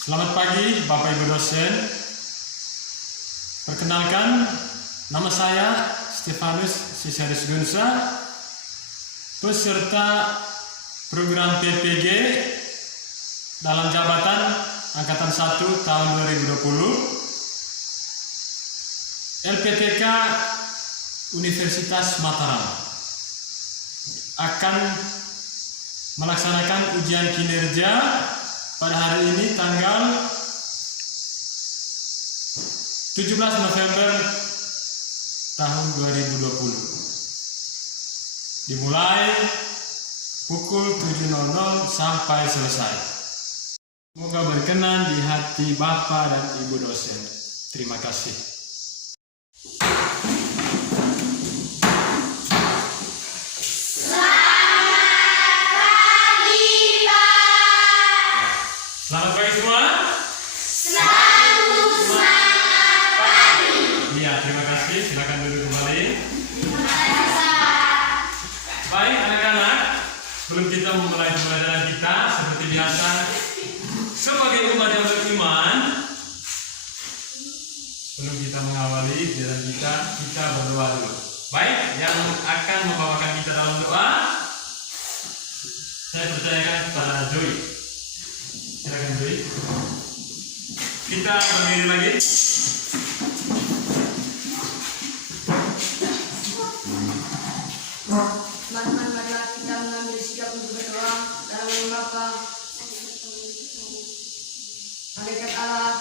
Selamat pagi Bapak Ibu dosen. Perkenalkan, nama saya Stefanus Sisyarius Gunsa, peserta program PPG dalam jabatan Angkatan 1 tahun 2020 LPTK Universitas Mataram akan melaksanakan ujian kinerja pada hari ini tanggal 17 November tahun 2020. Dimulai pukul 7.00 sampai selesai. Semoga berkenan di hati Bapak dan Ibu dosen. Terima kasih. Selamat pagi semua. Selamat pagi. Iya, terima kasih. Silakan duduk kembali. Terima Baik, anak-anak. Sebelum kita memulai pembelajaran kita, seperti biasa, sebagai umat yang beriman, sebelum kita mengawali pelajaran kita berdoa dulu. Baik, yang akan membawakan kita dalam doa, saya percayakan kepada Joy. Silakan Joy. Kita berdiri lagi. Teman-teman, marilah kita mengambil sikap untuk berdoa dalam nama Bapa, Malaikat Allah,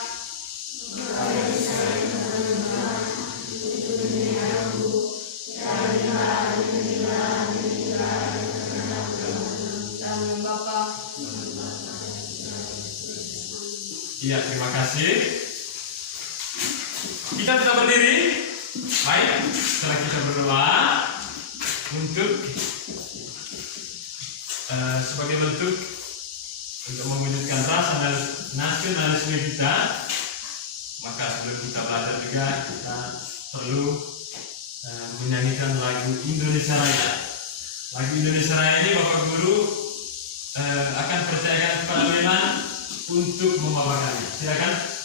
dalam nama Bapa. Iya, terima kasih. Kita tetap berdiri. Baik, setelah kita berdoa untuk sebagai bentuk untuk mewujudkan rasa nasionalisme kita, maka sebelum kita belajar juga kita perlu menyanyikan lagu Indonesia Raya. Lagu Indonesia Raya ini Bapak Guru akan percayakan kepada Leman untuk membawakannya. Silakan.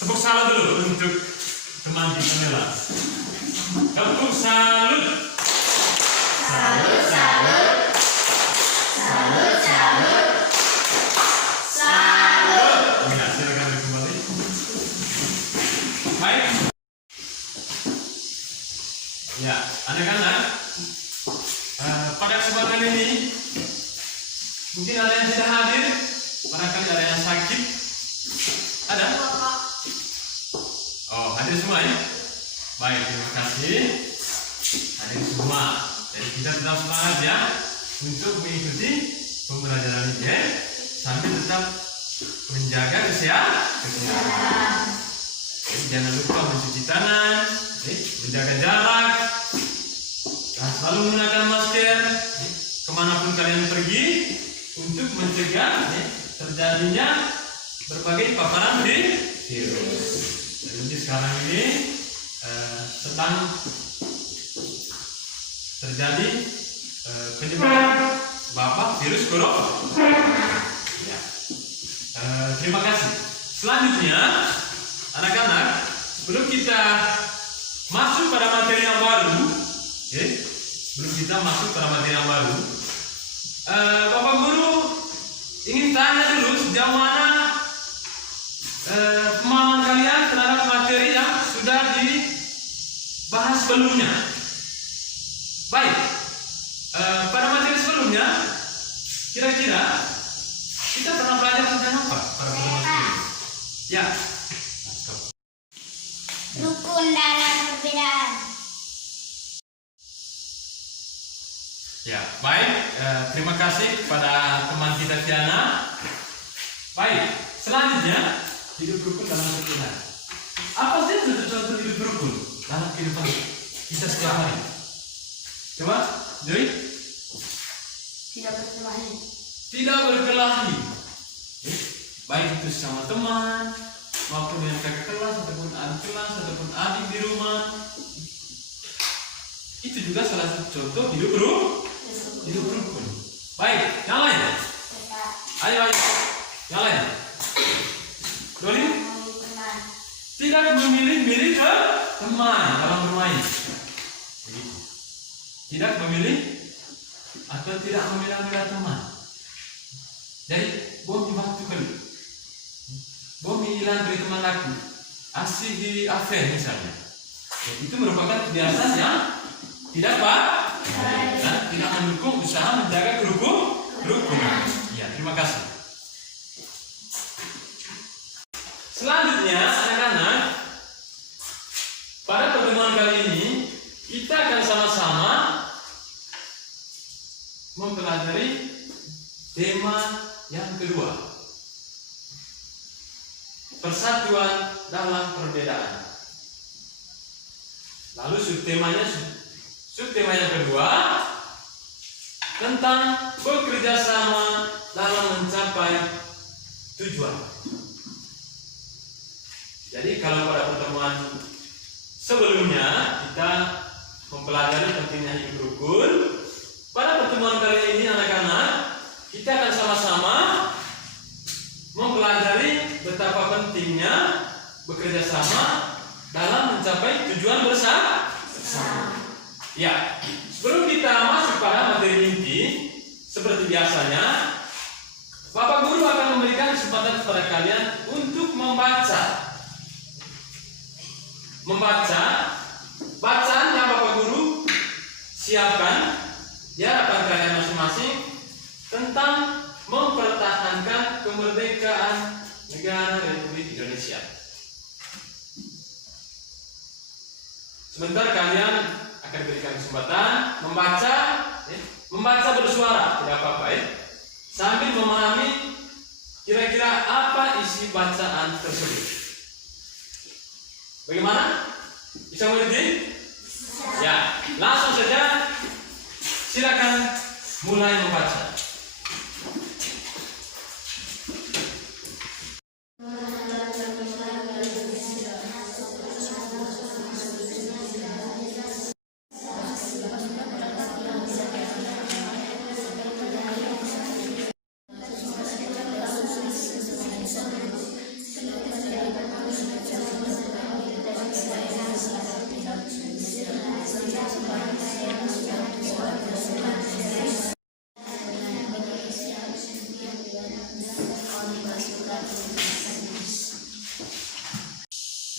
Tepuk salut dulu untuk teman kita Nela. Tepuk salut. Salut, salut. Salut, salut. Salut. Ya, silakan kembali. Baik. Ya, anak-anak, pada kesempatan ini mungkin ada yang tidak hadir, barangkali ada yang sakit. Ada? Oh, hadir semua ya? Baik, terima kasih. Hadir semua. Jadi kita tetap semangat ya untuk mengikuti pembelajaran ini ya. Sambil tetap menjaga kesehatan. Jangan lupa mencuci tangan, menjaga jarak, dan selalu menggunakan masker kemanapun kalian pergi untuk mencegah terjadinya berbagai paparan virus. Jadi sekarang ini sedang terjadi penyebaran wabah virus corona. Ya. Terima kasih. Selanjutnya, anak-anak, sebelum kita masuk pada materi yang baru, Bapak Guru ingin tanya dulu sejauh mana pemahaman kalian terhadap materi yang sudah dibahas sebelumnya. Baik, pada materi sebelumnya, kira-kira kita pernah belajar tentang apa pada pertemuan sebelumnya? Ya. Rukun dalam perbedaan. Ya, baik. Terima kasih kepada teman kita Tiana. Baik, selanjutnya hidup rukun dalam perbedaan. Apa sih contoh hidup rukun dalam kehidupan kita setiap hari? Coba, Joy. Tidak berkelahi. Tidak berkelahi. Baik itu sama teman maupun dengan kakak kelas ataupun adik kelas ataupun adik di rumah. Itu juga salah satu contoh hidup rukun. Baik, yang lain. Ayo. Yang lain. Doli. Tidak memilih ke teman dalam bermain. Tidak memilih atau tidak memilih teman. Jadi, bom waktu kali. Bom hilang dari teman aku. Asih di affair misalnya. Jadi, itu merupakan kebiasaan yang tidak dan tidak mendukung usaha menjaga kerukunan. Ya, terima kasih. Selanjutnya, anak-anak, pada pertemuan kali ini kita akan sama-sama mempelajari tema yang kedua, persatuan dalam perbedaan. Lalu subtema yang kedua tentang bekerja sama dalam mencapai tujuan. Jadi kalau pada pertemuan sebelumnya kita mempelajari pentingnya hidup rukun, pada pertemuan kali ini anak-anak kita akan sama-sama mempelajari betapa pentingnya bekerja sama dalam mencapai tujuan bersama. Ya, sebelum kita masuk pada materi inti, seperti biasanya, Bapak Guru akan memberikan kesempatan kepada kalian untuk membaca bacaan yang Bapak Guru siapkan di hadapan kalian masing-masing tentang mempertahankan kemerdekaan negara Republik Indonesia. Sebentar kalian akan berikan kesempatan membaca bersuara, tidak apa-apa sambil memahami kira-kira apa isi bacaan tersebut. Bagaimana? Bisa mengerti? Ya, langsung saja silakan mulai membaca.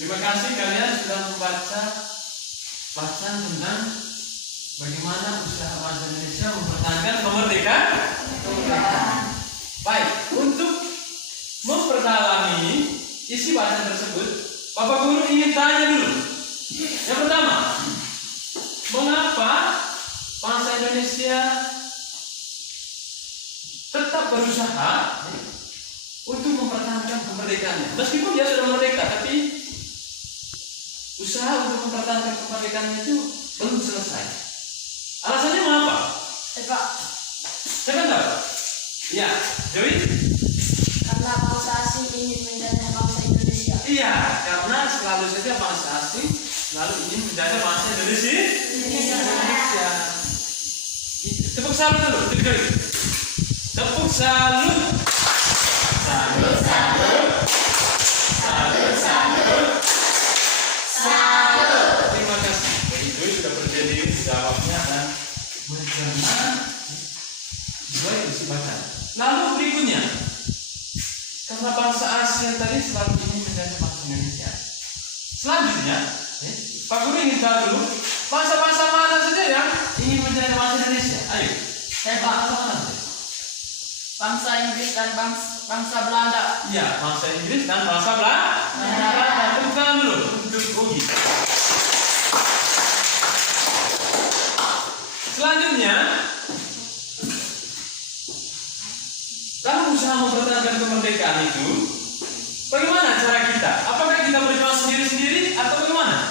Terima kasih kalian sudah membaca bacaan tentang bagaimana usaha bangsa Indonesia mempertahankan kemerdekaan. Baik, untuk memperdalami isi bacaan tersebut, Bapak Guru ingin tanya dulu. Yang pertama, mengapa bangsa Indonesia tetap berusaha untuk mempertahankan kemerdekaannya. Meskipun dia sudah merdeka, tapi usaha untuk mempertahankan kemerdekaannya itu belum selesai. Alasannya mengapa? Pak, Saya tahu. Ya, Joey? karena bangsa asing ingin menjajah bangsa Indonesia. Iya, karena selalu saja bangsa asing selalu ingin menjajah bangsa Indonesia. Indonesia. Tepuk salut dulu, Joey. Tepuk salut. Salut, salut. Salut, salut. Salut. Terima kasih. Jadi Joey sudah berdiri jawabnya dan mencerna sesuai isi bacaan. Lalu berikutnya, karena bangsa Asia tadi selalu ingin menjadi bangsa Indonesia. Selanjutnya, Pak Guru ingin tahu dulu bangsa-bangsa mana saja yang ingin menjadi bangsa Indonesia. Ayo, Pak, bangsa mana? bangsa Inggris dan bangsa Belanda. Iya, bangsa Inggris dan bangsa Belanda. Tepuk tangan dulu untuk Ugi. Selanjutnya, dalam usaha mempertahankan kemerdekaan itu, bagaimana cara kita? Apakah kita berjuang sendiri-sendiri atau bagaimana?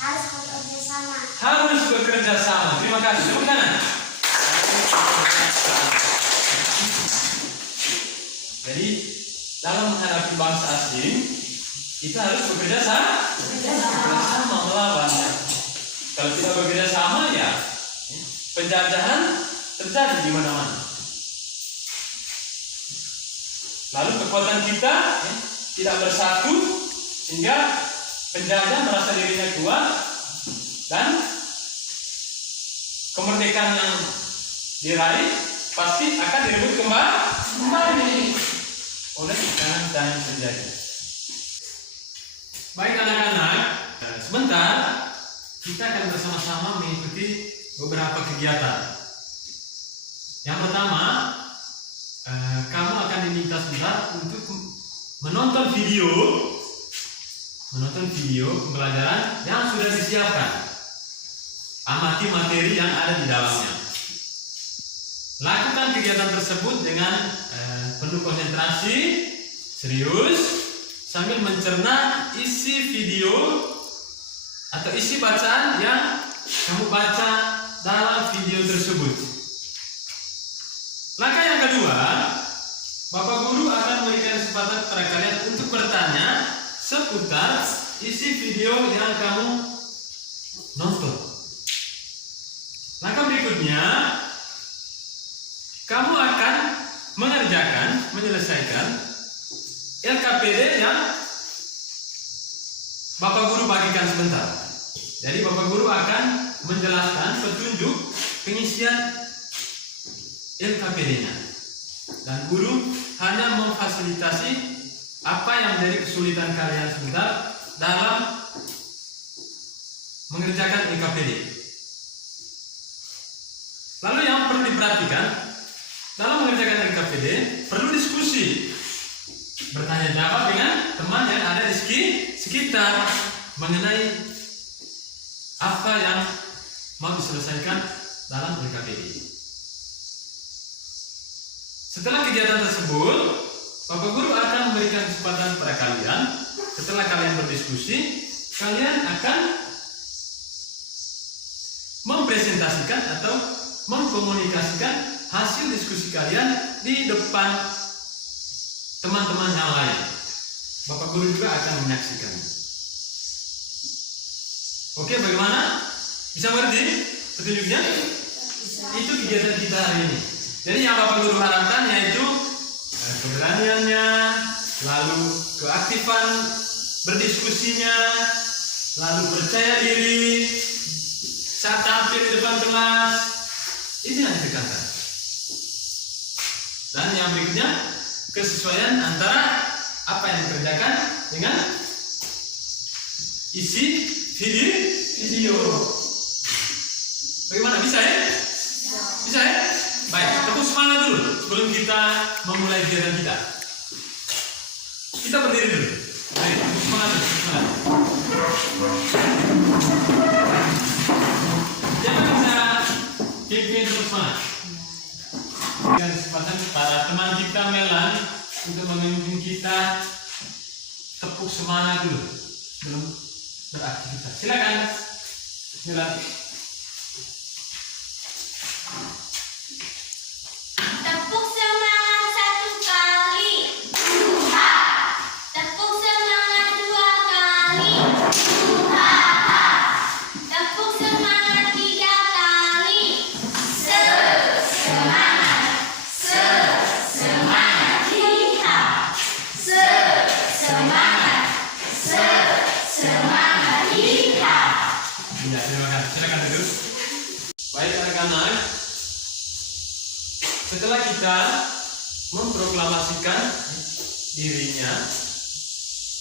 Harus bekerja sama. Harus bekerja sama. Terima kasih. Tepuk tangan. Jadi, dalam menghadapi bangsa asing, kita harus bekerja sama melawannya. Kalau tidak bekerja sama, ya penjajahan terjadi di mana-mana. Lalu kekuatan kita tidak bersatu sehingga penjajah merasa dirinya kuat dan kemerdekaan yang diraih pasti akan direbut kembali oleh kanan dan penjajah. Baik anak-anak, sebentar kita akan bersama-sama mengikuti beberapa kegiatan. Yang pertama, kamu akan diminta sebentar untuk menonton video pembelajaran yang sudah disiapkan. Amati materi yang ada di dalamnya. Lakukan kegiatan tersebut dengan penuh konsentrasi, serius, sambil mencerna isi video atau isi bacaan yang kamu baca dalam video tersebut. Langkah yang kedua, Bapak Guru akan memberikan kesempatan kepada kalian untuk bertanya seputar isi video yang kamu nonton. Langkah berikutnya, kamu akan menyelesaikan LKPD yang Bapak Guru bagikan sebentar. Jadi Bapak Guru akan menjelaskan petunjuk pengisian LKPD-nya. Dan guru hanya memfasilitasi apa yang menjadi kesulitan kalian sebentar dalam mengerjakan LKPD. Lalu yang perlu diperhatikan dalam mengerjakan LKPD perlu diskusi, bertanya jawab dengan teman yang ada di sekitar mengenai apa yang mau diselesaikan dalam LKPD. Setelah kegiatan tersebut, Bapak Guru akan memberikan kesempatan kepada kalian. Setelah kalian berdiskusi, kalian akan mempresentasikan atau mengkomunikasikan hasil diskusi kalian di depan teman-teman yang lain. Bapak Guru juga akan menyaksikan. Oke, bagaimana? Bisa mengerti petunjuknya? Itu kegiatan kita hari ini. Jadi yang Bapak Guru harapkan yaitu keberaniannya, lalu keaktifan berdiskusinya, lalu percaya diri saat tampil di depan kelas. Itu yang ditekankan. Dan yang berikutnya, kesesuaian antara apa yang dikerjakan dengan isi video. Bagaimana? Bisa ya? Bisa ya? Baik, tepuk semangat dulu sebelum kita memulai kegiatan kita. Kita berdiri dulu. Baik, tepuk semangat dulu. Jangan bisa pimpin tepuk semangat. Berikan kesempatan kepada teman kita Melan untuk memimpin kita. Tepuk semangat dulu sebelum beraktivitas. Silakan. Silakan. Tepuk semangat 1 kali. Tepuk semangat 2 kali. Tepuk semangat 3 kali. Semangat. Semangat. Lihat. Semangat. Semangat. Lihat. Ya, terima kasih. Silakan duduk. Baik anak-anak, setelah kita memproklamasikan dirinya,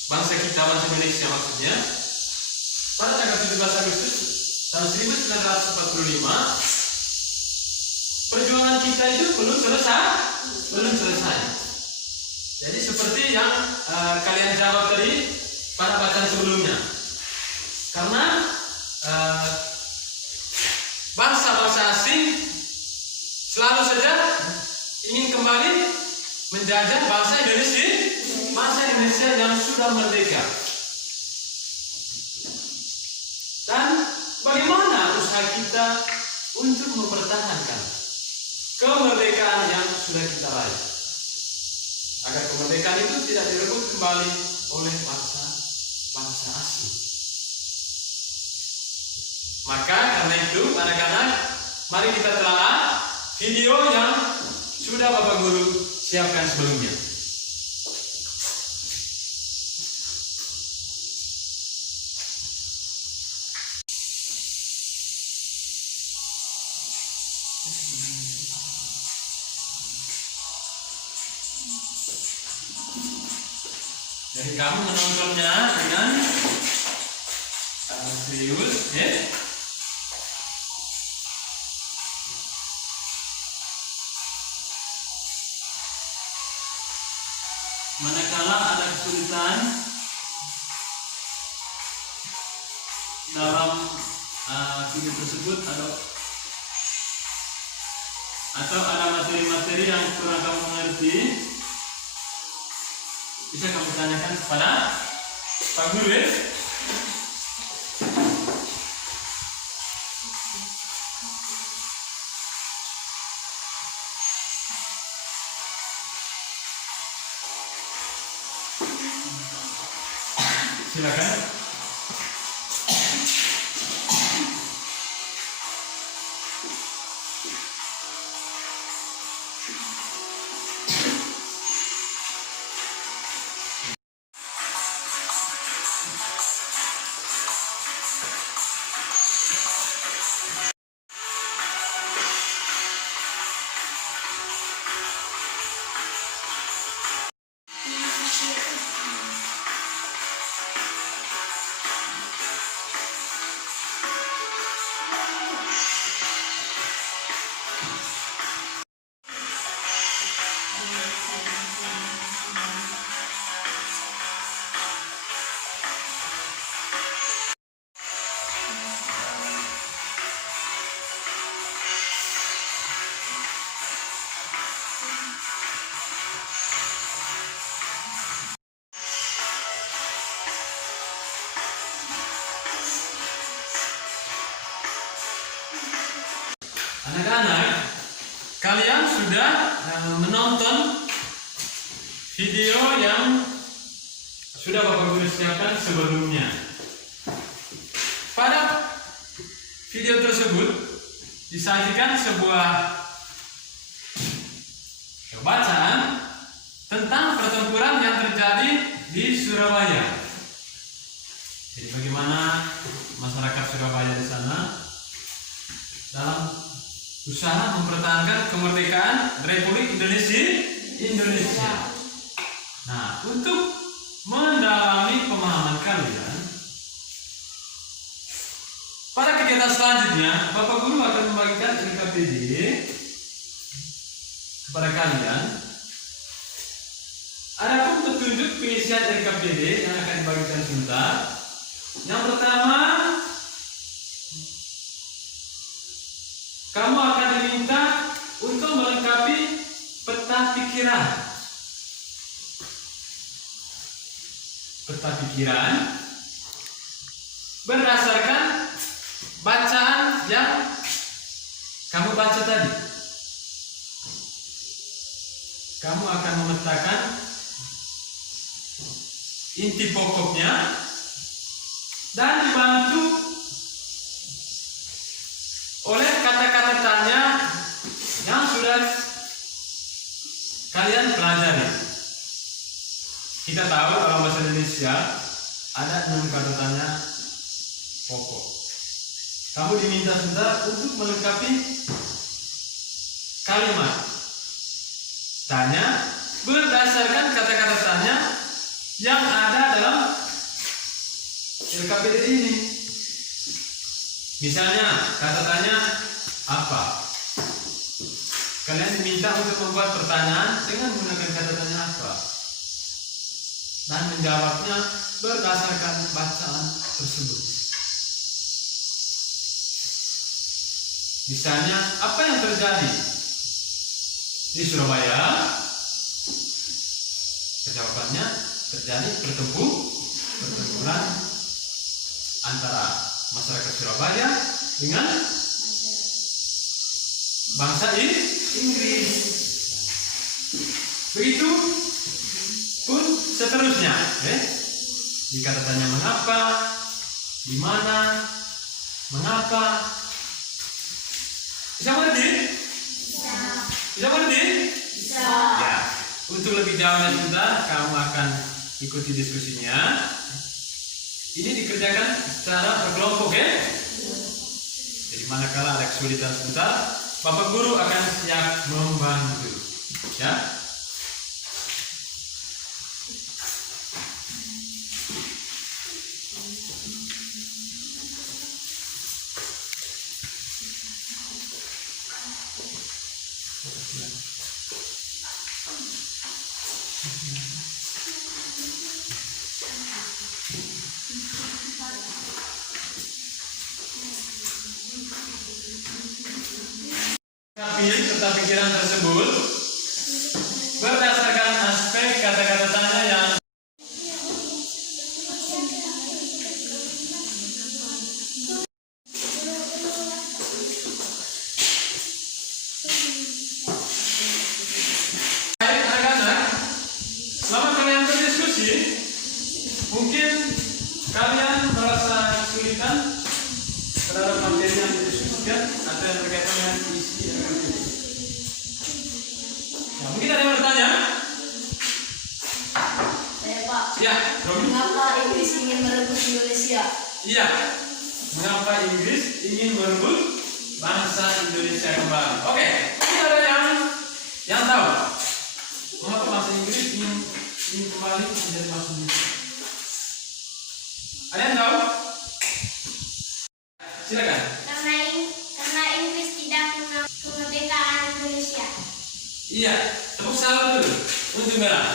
bangsa kita, bangsa Indonesia maksudnya, pada tanggal 17 Agustus tahun 1945, perjuangan kita itu belum selesai. Jadi seperti yang kalian jawab tadi pada bacaan sebelumnya, karena bangsa-bangsa asing selalu saja ingin kembali menjajah bangsa Indonesia yang sudah merdeka. Dan bagaimana usaha kita untuk mempertahankan kemerdekaan yang sudah kita raih, agar kemerdekaan itu tidak direbut kembali oleh bangsa asing. Maka karena itu anak-anak, mari kita telah video yang sudah Bapak Guru siapkan sebelumnya. Jadi kamu menontonnya dengan serius, ya. Manakala ada kesulitan dalam video tersebut atau ada materi-materi yang kurang kamu mengerti, bisa kamu tanyakan kepada Pak Guru, ya. Silakan. Anak-anak, kalian sudah menonton video yang sudah Bapak Guru siapkan sebelumnya. Pada video tersebut disajikan sebuah bacaan tentang pertempuran yang terjadi di Surabaya. Jadi bagaimana masyarakat Surabaya di sana dalam usaha mempertahankan kemerdekaan Republik Indonesia. Nah, untuk mendalami pemahaman kalian, pada kegiatan selanjutnya Bapak Guru akan membagikan NKPD kepada kalian. Adapun petunjuk pengisian NKPD yang akan dibagikan sebentar. Yang pertama, kamu akan diminta untuk melengkapi peta pikiran. peta pikiran berdasarkan bacaan yang kamu baca tadi. Kamu akan memetakan inti pokoknya dan dibantu oleh kata-kata tanya yang sudah kalian pelajari. Kita tahu dalam bahasa Indonesia ada 6 kata tanya pokok. Kamu diminta untuk melengkapi kalimat tanya berdasarkan kata-kata tanya yang ada dalam LKPD ini. Misalnya kata tanya apa? Kalian diminta untuk membuat pertanyaan dengan menggunakan kata tanya apa dan menjawabnya berdasarkan bacaan tersebut. Misalnya, apa yang terjadi di Surabaya? Jawabannya terjadi pertempuran antara masyarakat Surabaya dengan bangsa Inggris. Begitu pun seterusnya. Jika tanya mengapa, di mana, mengapa. Bisa mengerti? Bisa mengerti? Bisa. Ya. Untuk lebih jauh dan mudah, kamu akan ikuti diskusinya. Ini dikerjakan secara berkelompok, ya. Jadi manakala ada kesulitan sebentar, Bapak Guru akan siap membantu. Ya. Tentang pikiran tersebut berdasarkan aspek kata-kata tanya yang baik. Anak-anak, selama kalian berdiskusi, mungkin kalian merasa kesulitan terhadap materi yang didiskusikan atau yang berkaitan dengan isi yang mungkin ada yang bertanya? Saya Pak. Ya, Romi. Mengapa Inggris ingin merebut Indonesia? Iya. Mengapa Inggris ingin merebut bangsa Indonesia kembali? Oke, mungkin ada yang tahu mengapa bangsa Inggris ingin kembali menjadi bangsa Indonesia? Ada yang tahu? Silakan. Karena Inggris tidak mengenal kemerdekaan Indonesia. Iya, tepuk salut dulu untuk merah.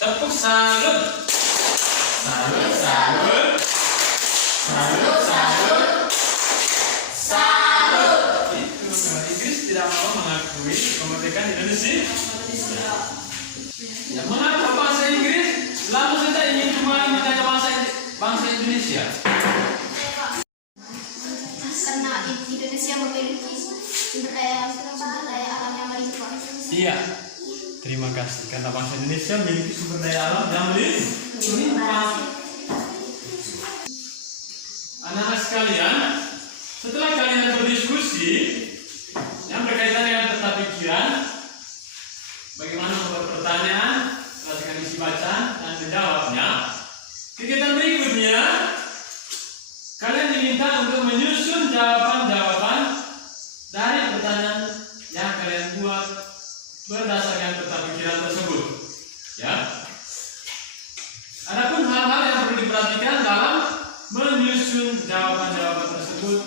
Tepuk salut. Salut, salut. Salut, salut. Salut. Itu Inggris tidak mau mengakui kemerdekaan Indonesia. Ya, mengapa bangsa Inggris selalu saja ingin kembali menjadi bangsa Indonesia? Karena Indonesia memiliki sumber daya alam yang melimpah. Iya. Terima kasih. Karena bangsa Indonesia memiliki sumber daya alam yang melimpah. Anak-anak sekalian, setelah kalian berdiskusi yang berkaitan dengan peta pikiran, bagaimana membuat pertanyaan, perhatikan isi bacaan dan menjawabnya. Kegiatan berikutnya, kalian diminta untuk menyusun jawaban-jawaban dari pertanyaan yang kalian buat berdasarkan peta pikiran tersebut. Ya. Adapun hal-hal yang perlu diperhatikan dalam menyusun jawaban-jawaban tersebut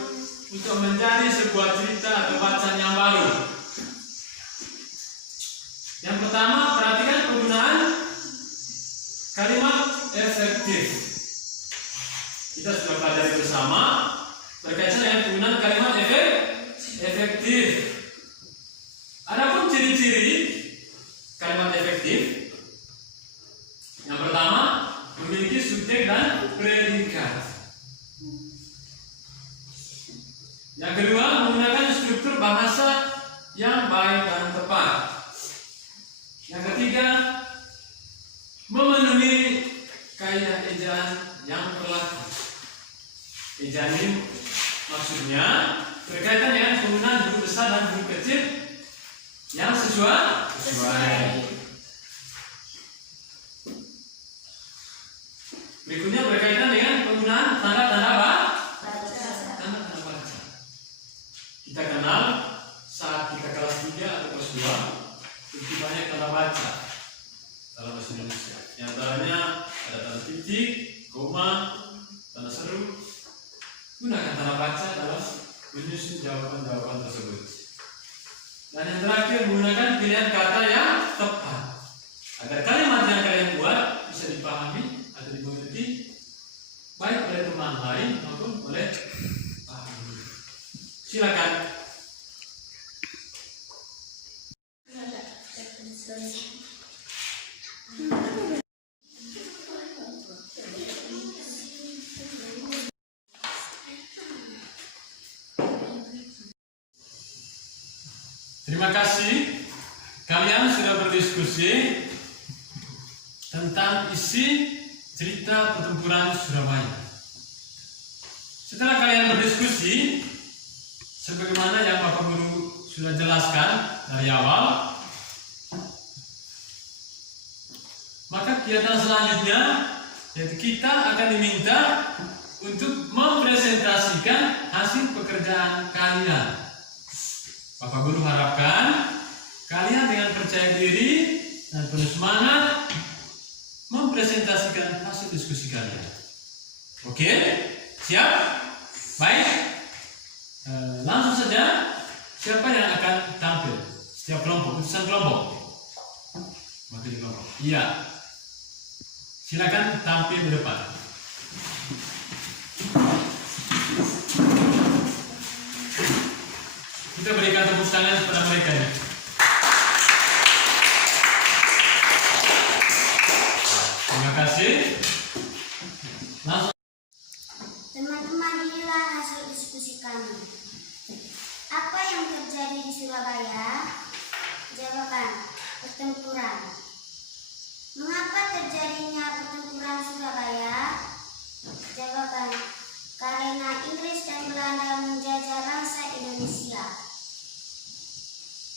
untuk menjadi sebuah cerita atau bacaan yang baru. Yang pertama, perhatikan penggunaan kalimat efektif. Kita sudah pelajari bersama berkaitan dengan penggunaan kalimat efektif. Adapun ciri-ciri kalimat efektif, yang pertama, subjek dan predikat. Yang kedua, menggunakan struktur bahasa yang baik dan tepat. Yang ketiga, memenuhi kaidah ejaan yang berlaku. Ejaan ini maksudnya berkaitan dengan penggunaan huruf besar dan huruf kecil yang sesuai. Berikutnya berkaitan dengan penggunaan tanda-tanda baca. Kita kenal saat kita kelas 3 atau kelas 2 begitu banyak tanda baca dalam bahasa Indonesia. Di antaranya ada tanda titik, koma, tanda seru. Gunakan tanda baca dalam menyusun jawaban-jawaban tersebut. Dan yang terakhir, menggunakan pilihan kata yang tepat agar kalimat yang kalian buat bisa dipahami atau dimengerti baik oleh teman lain maupun oleh guru. Silakan. Terima kasih kalian sudah berdiskusi tentang isi cerita pertempuran Surabaya. Setelah kalian berdiskusi sebagaimana yang Bapak Guru sudah jelaskan dari awal, maka kegiatan selanjutnya yaitu kita akan diminta untuk mempresentasikan hasil pekerjaan kalian. Bapak Guru harapkan kalian dengan percaya diri dan penuh semangat mempresentasikan hasil diskusi kalian. Oke? Siap? Baik. Langsung saja, siapa yang akan tampil? Setiap kelompok, utusan kelompok. Wakil kelompok. Iya. Silakan tampil di depan. Kita berikan tepuk tangan kepada mereka ya. Terima kasih. Langsung. Teman-teman, inilah hasil diskusi kami. Apa yang terjadi di Surabaya? Jawaban: pertempuran. Mengapa terjadinya pertempuran Surabaya? Jawaban: karena Inggris dan Belanda menjajah bangsa Indonesia.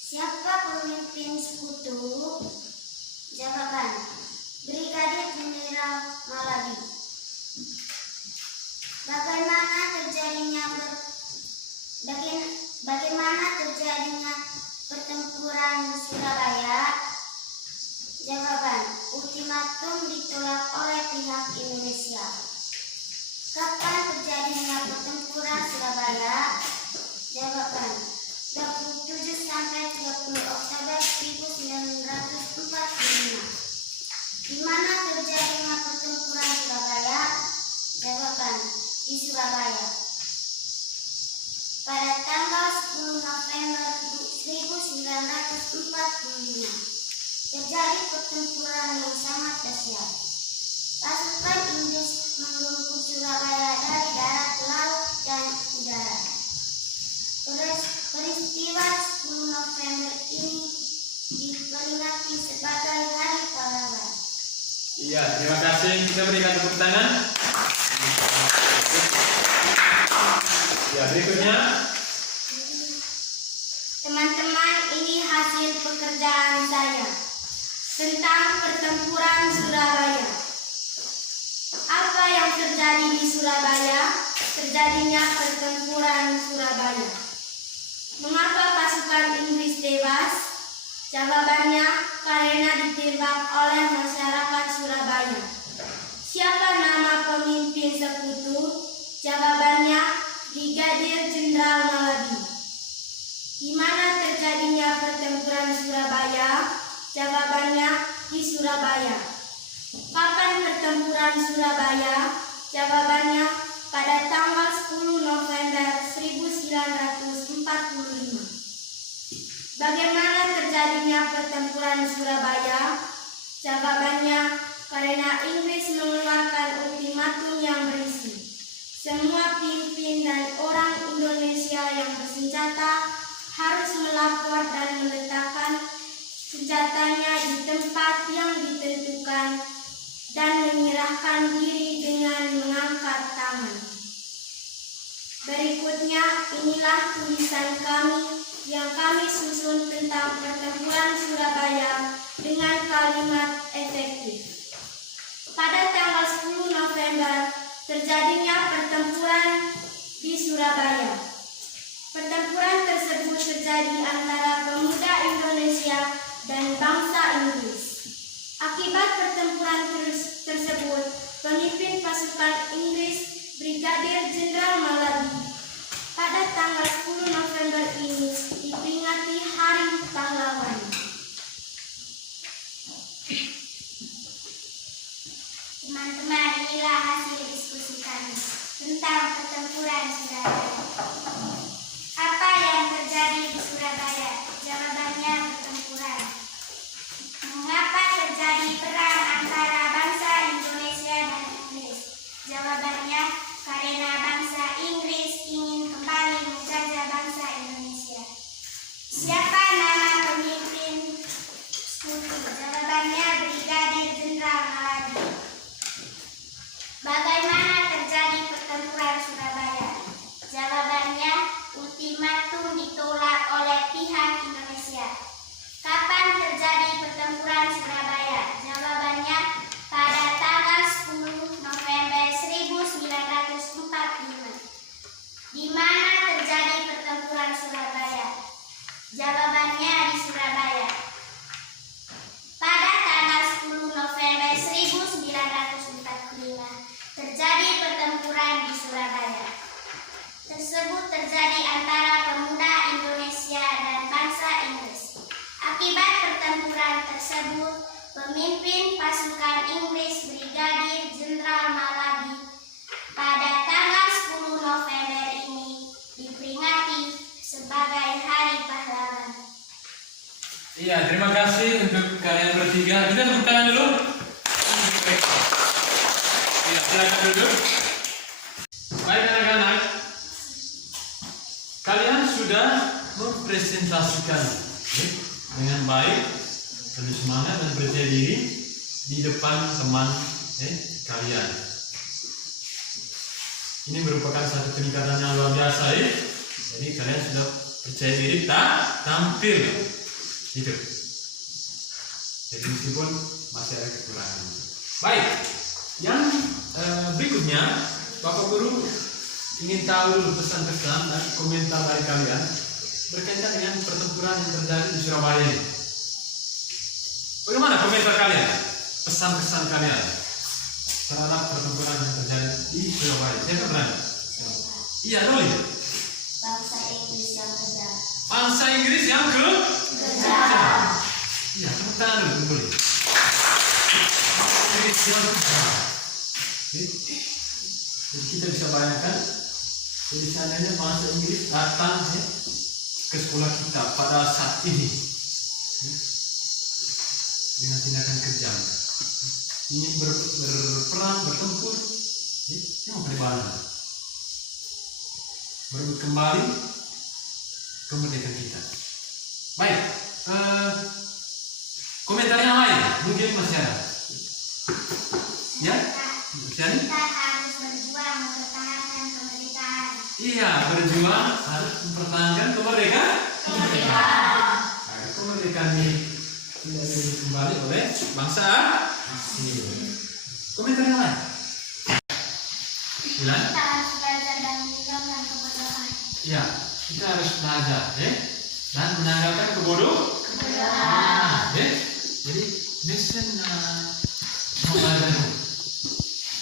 Siapa pemimpin sekutu? Jawaban: Brigadir Jenderal Malabi. Bagaimana terjadinya pertempuran Surabaya? Jawaban: ultimatum ditolak oleh pihak Indonesia. Kapan terjadinya pertempuran Surabaya? Jawaban: 27 sampai 30 Oktober 1945. Di mana terjadinya pertempuran Surabaya? Jawaban: di Surabaya. Pada tanggal 10 November 1945 terjadi pertempuran yang sangat dahsyat. Pasukan Inggris menggempur Surabaya dari darat, laut, dan udara. Peristiwa 10 November ini diperingati sebagai Hari Pahlawan. Iya, terima kasih. Kita berikan tepuk tangan. Ya, berikutnya. Teman-teman, ini hasil pekerjaan saya tentang pertempuran Surabaya. Apa yang terjadi di Surabaya? Terjadinya pertempuran Surabaya. Mengapa pasukan Inggris tewas? Jawabannya, karena ditembak oleh masyarakat Surabaya. Siapa nama pemimpin sekutu? Jawabannya, Brigadir Jenderal Malabi. Di mana terjadinya pertempuran Surabaya? Jawabannya, di Surabaya. Kapan pertempuran Surabaya? Jawabannya, pada tanggal 10 November 1945. Bagaimana terjadinya pertempuran Surabaya? Jawabannya, karena Inggris mengeluarkan ultimatum menyerahkan diri dengan mengangkat tangan. Berikutnya, inilah tulisan kami yang kami susun tentang pertempuran Surabaya dengan kalimat efektif. Pada tanggal 10 November, terjadinya pertempuran di Surabaya. Pertempuran tersebut terjadi antara pemuda Indonesia dan bangsa Inggris. Akibat pertempuran tersebut, pemimpin pasukan Inggris, Brigadir Jenderal Malabi, pada tanggal 10 November ini diperingati Hari Pahlawan. Teman-teman, inilah hasil diskusi kami tentang pertempuran Surabaya. Apa yang terjadi di Surabaya? Jawabannya pertempuran. Mengapa terjadi perang antara bangsa Indonesia dan Inggris? Jawabannya karena bangsa Inggris ingin kembali menjajah bangsa Indonesia. Siapa nama pemimpin sekutu? Jawabannya Brigadir Jenderal Malabi. Bagaimana terjadi pertempuran Surabaya? Jawabannya ultimatum ditolak oleh pihak Indonesia. Kapan terjadi pertempuran Surabaya? Jawabannya pada tanggal 10 November 1945. Di mana terjadi pertempuran Surabaya? Jawabannya di Surabaya. Pada tanggal 10 November 1945 terjadi pertempuran di Surabaya. Tersebut terjadi antara pemuda Indonesia dan bangsa Inggris. Akibat pertempuran tersebut, pemimpin pasukan Inggris Brigadir Jenderal Malabi pada tanggal 10 November ini diperingati sebagai Hari Pahlawan. Iya, terima kasih untuk kalian bertiga. Kita tepuk tangan dulu. Ya, silakan duduk. Baik anak-anak, kalian sudah mempresentasikan dengan baik, penuh semangat dan percaya diri di depan teman kalian. Ini merupakan satu peningkatan yang luar biasa ya. Jadi kalian sudah percaya diri tampil gitu. Jadi meskipun masih ada kekurangan. Baik, yang berikutnya Bapak Guru ingin tahu dulu pesan-pesan dan komentar dari kalian berkaitan dengan pertempuran yang terjadi di Surabaya ini. Bagaimana komentar kalian? Pesan-pesan kalian terhadap pertempuran yang terjadi di Surabaya. Siapa berani? Iya, Noli. Bangsa Inggris yang kejam. Bangsa Inggris yang kejam. Iya, tepuk tangan dulu, Noli. Inggris yang kejam. Jadi kita bisa bayangkan, jadi seandainya bangsa Inggris datang ke sekolah kita pada saat ini dengan tindakan kejam, ingin berperang, bertempur, ini mau bagaimana? Merebut kembali kemerdekaan kita. Baik, komentar yang lain mungkin masih ada. Ya, Jadi? Kita harus berjuang mempertahankan kemerdekaan. Iya, berjuang harus mempertahankan kemerdekaan. Kemerdekaan ini tidak bisa kembali oleh bangsa asing. Komentar yang lain? Silakan. Kita harus belajar dan meninggalkan kebodohan. Iya, kita harus belajar, dan menanggalkan kebodohan. Jadi mission belajar.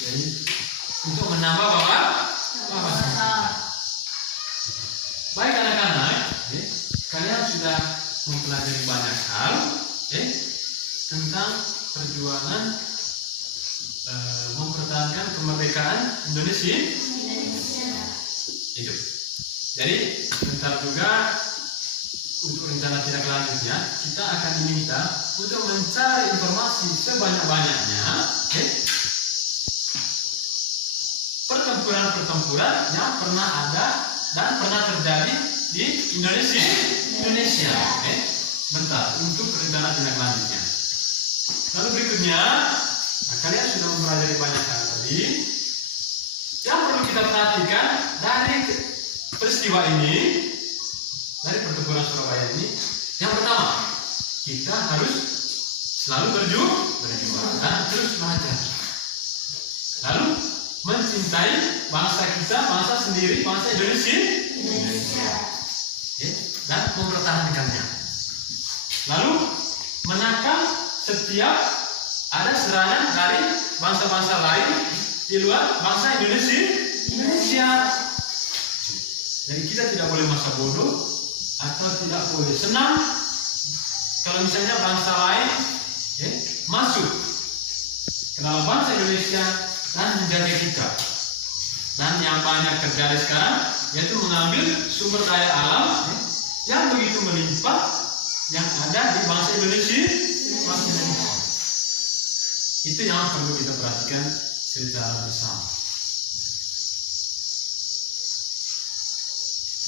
Jadi untuk menambah wawasan. Baik anak-anak, kalian sudah mempelajari banyak hal tentang perjuangan mempertahankan kemerdekaan Indonesia. Itu. Jadi sebentar juga untuk rencana tindak lanjutnya kita akan diminta untuk mencari informasi sebanyak-banyaknya pertempuran-pertempuran yang pernah ada dan pernah terjadi di Indonesia. Bentar untuk rencana tindak lanjutnya. Lalu berikutnya akan kalian sudah mempelajari banyak hal tadi. Yang perlu kita perhatikan dari peristiwa ini, dari pertempuran Surabaya ini, yang pertama, kita harus selalu berjuang dan terus belajar. Lalu mencintai bangsa kita, bangsa sendiri, bangsa Indonesia. Ya, dan mempertahankannya. Lalu menangkal setiap ada serangan dari bangsa-bangsa lain di luar bangsa Indonesia. Jadi kita tidak boleh masa bodoh atau tidak boleh senang kalau misalnya bangsa lain masuk ke dalam bangsa Indonesia dan menjaga kita. Dan yang banyak terjadi sekarang yaitu mengambil sumber daya alam yang begitu melimpah yang ada di bangsa Indonesia. Itu yang perlu kita perhatikan secara bersama.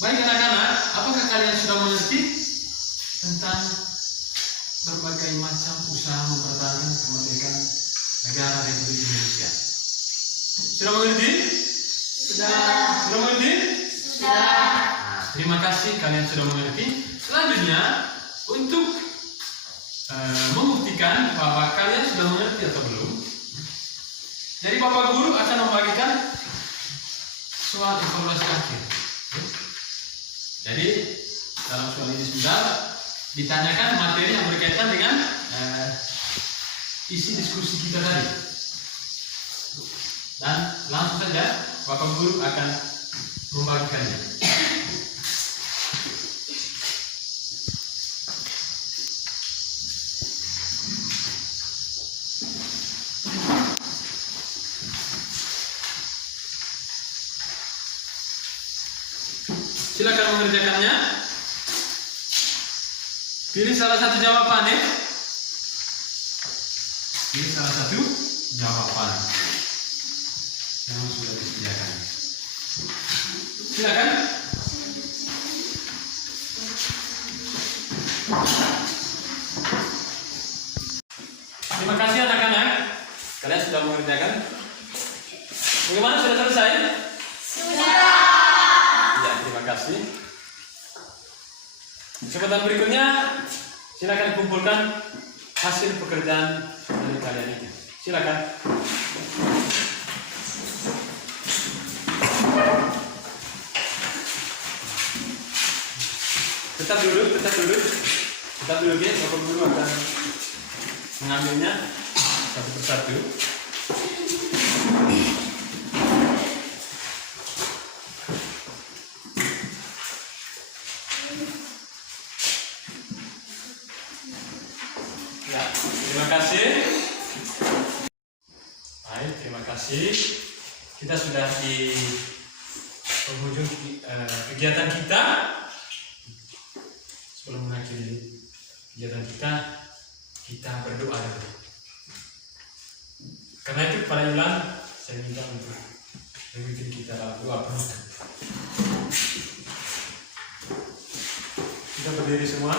Baik anak-anak, apakah kalian sudah mengerti tentang berbagai macam usaha mempertahankan kemerdekaan negara Republik Indonesia? Sudah mengerti? Sudah mengerti? Nah, terima kasih kalian sudah mengerti. Selanjutnya, untuk membuktikan bahwa kalian sudah mengerti atau belum, jadi Bapak Guru akan membagikan soal evaluasi akhir. Jadi dalam soal ini sudah ditanyakan materi yang berkaitan dengan isi diskusi kita tadi. Dan langsung saja Bapak Guru akan membagikannya. Silakan mengerjakannya. Pilih salah satu jawaban ya. Pilih salah satu jawaban yang sudah disediakan. Silakan. Terima kasih anak-anak. Kalian sudah mengerjakan. Bagaimana, sudah selesai? Terima kasih. Kesempatan berikutnya, silakan kumpulkan hasil pekerjaan dari kalian ini. Silakan. Tetap duduk ya. Bapak Guru akan mengambilnya satu persatu. Ya, terima kasih. Baik, terima kasih. Kita sudah di penghujung kegiatan kita. Sebelum mengakhiri kegiatan kita berdoa dulu. Karena itu pada Yulan, saya minta untuk memimpin kita doa penutup. Kita berdiri semua.